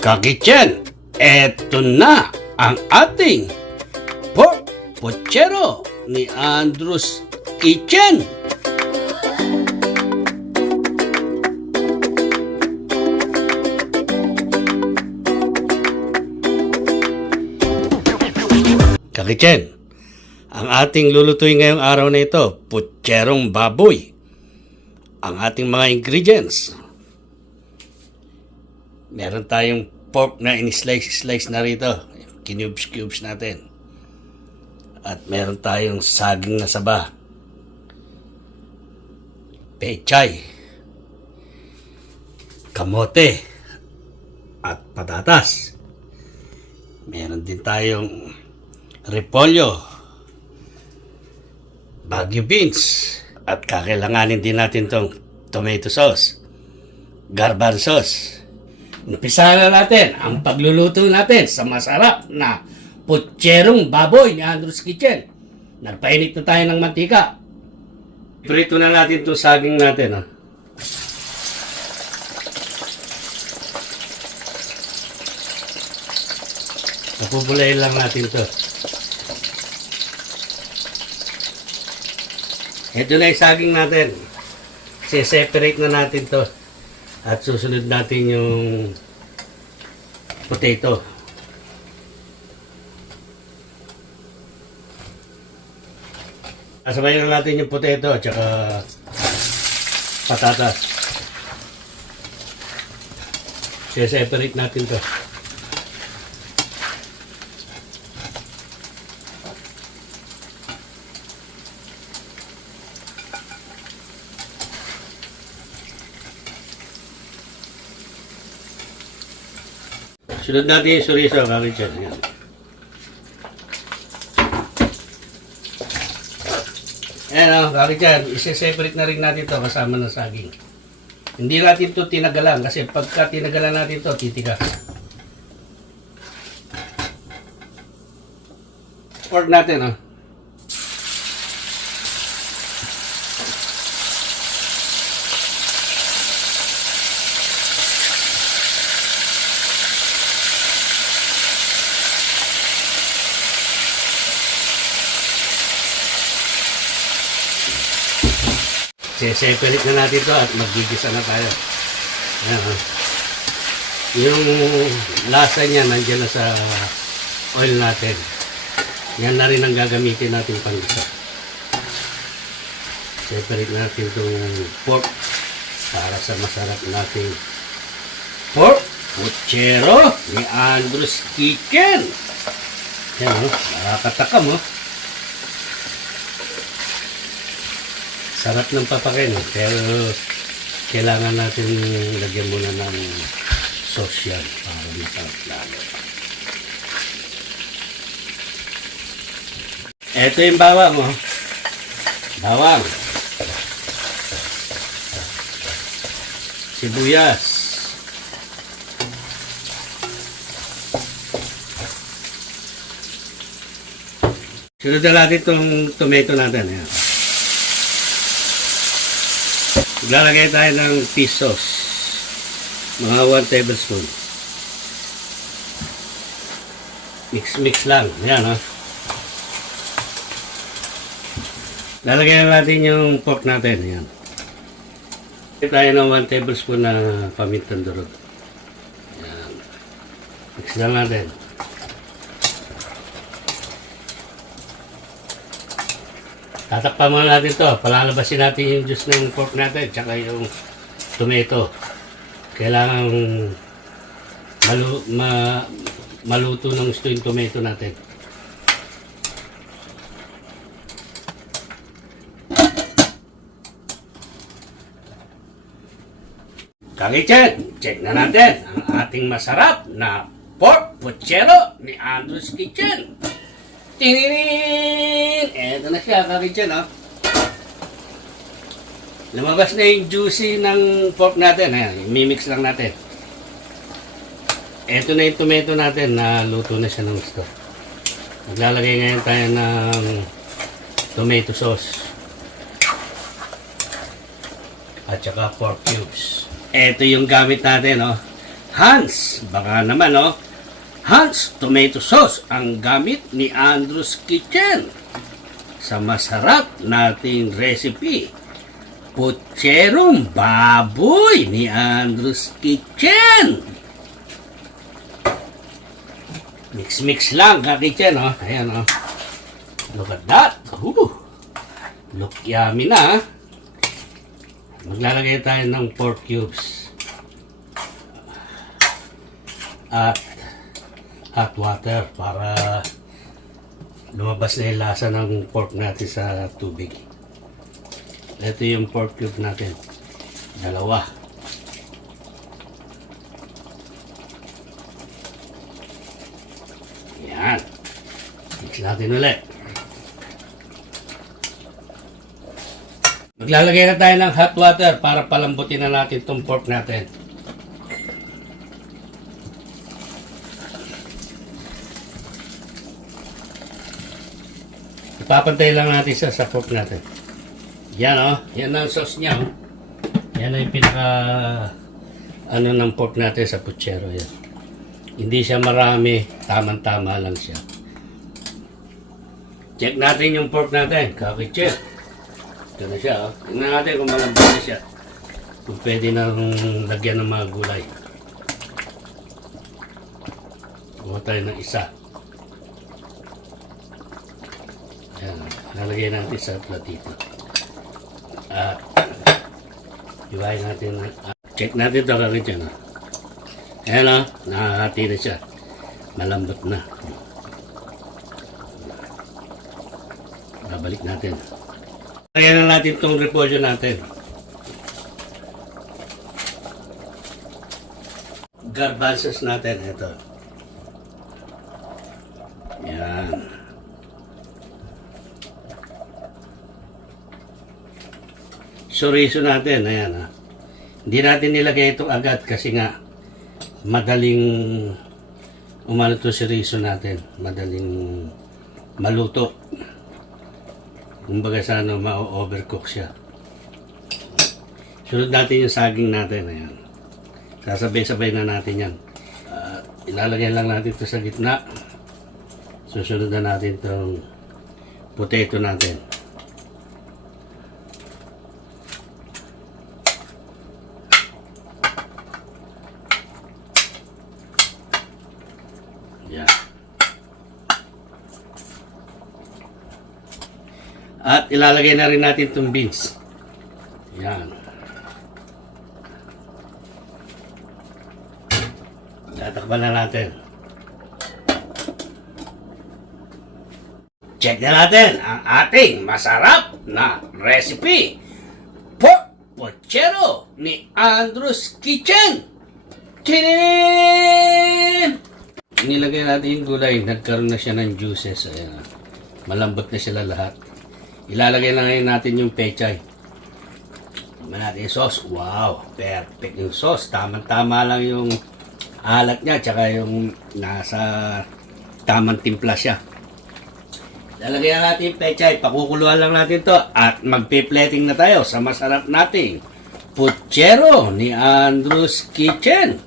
Kakitchen, eto na ang ating pork pochero ni Andrew's Kitchen. Kakitchen, ang ating lulutuin ngayong araw na ito, putserong baboy. Ang ating mga ingredients. Meron tayong pork na in-slice na rito. Kinubes natin. At meron tayong saging na saba. Pechay. Kamote. At patatas. Meron din tayong repolyo. Baguio beans. At kakailanganin din natin tong tomato sauce. Garbanzos. Umpisahan na natin ang pagluluto natin sa masarap na putserong baboy ni Andrew's Kitchen. Nagpainit na tayo ng mantika. Prito na natin itong saging natin. Napupulayin lang natin ito. Ito na yung saging natin. Separate na natin to. At susunod natin yung potato. Sabayan na natin yung potato at saka patatas. Separate natin to. Sunod natin yung suriso, kakitchen. Ayan. Ayan o, kakitchen. Isa-separate na rin natin ito kasama ng saging. Hindi natin ito tinagalan kasi pagka tinagalan natin ito, titigas. Pork natin o. Separate na natin ito at magigisa na tayo. Ayan. Yung lasa niya nandiyan na sa oil natin. Yan na rin ang gagamitin natin panggisa. Separate natin itong pork para sa masarap nating pork pochero ni Andrew's Kitchen. Ayan o, nakakatakam o. Sarap ng papakin, pero kailangan natin lagyan muna ng sauce yan para masarap lalo. Ito yung bawang, oh. Bawang. Sibuyas. Sunod na natin itong tomato natin. Ayan. Lalagay tayo ng fish sauce. Mga 1 tablespoon. Mix lang. Ayan o. Lalagay natin yung pork natin. Ayan. Lalagay tayo ng 1 tablespoon na pamintang durog. Ayan. Mix lang natin. Tatakpan muna natin ito. Palalabasin natin yung juice ng pork natin tsaka yung tomato. Kailangan maluto ng gusto yung tomato natin. Kakitchen, check na natin ang ating masarap na pork pochero ni Andrew's Kitchen. Tinirin! Eto na siya, kakitchen, oh. Lumabas na yung juicy ng pork natin. Ayan, mimix lang natin. Eto na yung tomato natin na luto na siya ng gusto. Maglalagay ngayon tayo ng tomato sauce. At saka pork cubes. Ito yung gamit natin, oh. Hans, baka naman Hans Tomato Sauce ang gamit ni Andrew's Kitchen sa masarap nating recipe. Putserong baboy ni Andrew's Kitchen. Mix lang ka kitchen, Ayan, Look at that. Look yummy na, Maglalagay tayo ng pork cubes. At hot water para lumabas na yung lasa ng pork natin sa tubig. Ito yung pork cube natin. 2. Yan. Mix natin ulit. Maglalagay na tayo ng hot water para palambutin na natin itong pork natin. Ipapantay lang natin sa pork natin. Yan yan ang sauce niya Yan ang pinaka ng pork natin sa putsero yan. Hindi siya marami, tamang-tama lang siya. Check natin yung pork natin, kaki-check. Ito na siya, Tingnan natin kung malambot na siya. Kung pwede nang lagyan ng mga gulay. Kuha tayo ng isa. Ayan, nalagay natin sa platito. At iwain natin. Check natin ito kagad dyan. Ayan nakahati na siya. Malambot na. Babalik natin. Lagyan na natin itong repolyo natin. Garbanzos natin. Ito. Yan. Chorizo natin. Ayan Hindi natin nilagay ito agad kasi nga madaling umano ito chorizo natin. Madaling maluto. Kumbaga sa ma-overcook siya. Sunod natin yung saging natin. Ayan. Sasabay-sabay na natin yan. Ilalagay lang natin ito sa gitna. Susunod na natin itong potato natin. Yan. At ilalagay na rin natin itong beans. Yan. Tatakpan na natin. Check na natin ang ating masarap na recipe. Pork Puchero ni Andrew's Kitchen. Tinin! Nilagay natin yung gulay. Nagkaroon na siya ng juices. Ayan. Malambot na sila lahat. Ilalagay na ngayon natin yung pechay. Tignan natin yung sauce. Wow, perfect yung sauce. Tama-tama lang yung alat niya. Tsaka yung nasa tamang timpla siya. Ilalagay na natin yung pechay. Pakukuluan lang natin to. At magpe-plating na tayo sa masarap nating Puchero ni Andrew's Kitchen.